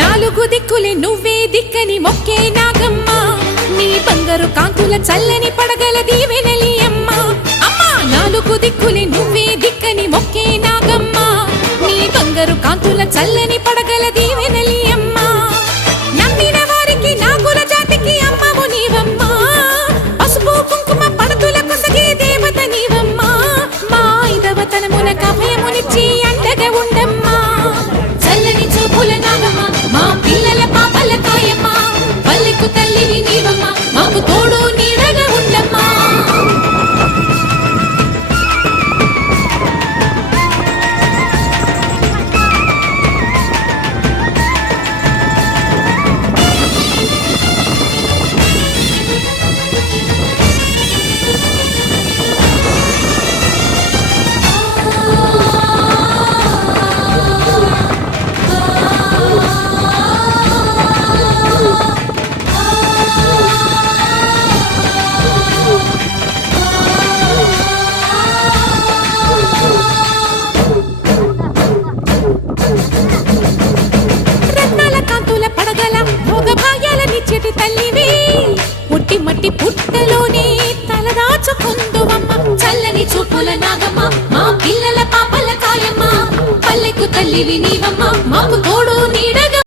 నాలుగు దిక్కులే నువ్వే దిక్కని మొక్కే నాగమ్మ నీ బంగారు కాంతుల చల్లని పడగల దీవెనలి అమ్మ అమ్మా నాలుగు దిక్కులే నువ్వే దిక్కని మొక్కే నాగమ్మ నీ బంగారు కాంతుల చల్లని పడగల దీవెనలి అమ్మ నమ్మిన వారికి నాగుల జాతికి అమ్మవు నీవమ్మ పసుపు కుంకుమ పడతుల కొసగే దేవత నీవమ్మ మా ఐదవతనమున అభయమునిచ్చి అండగా ఉండమ్మా చల్లని చూపుల నాగమ్మ మా పిల్లల పాపల కాయమ్మ పల్లెకు తల్లివి నీవమ్మ మాకు తోడు నీడగా ఉండమ్మా చెటి తల్లివి పుట్టి మట్టి పుట్టలోనే తలదాచుకుందువమ్మ చల్లని చూపుల నాగమ్మ మా పిల్లల పాపల కాయమ్మ పల్లెకు తల్లివి నీవమ్మ మాకు తోడు నీడగా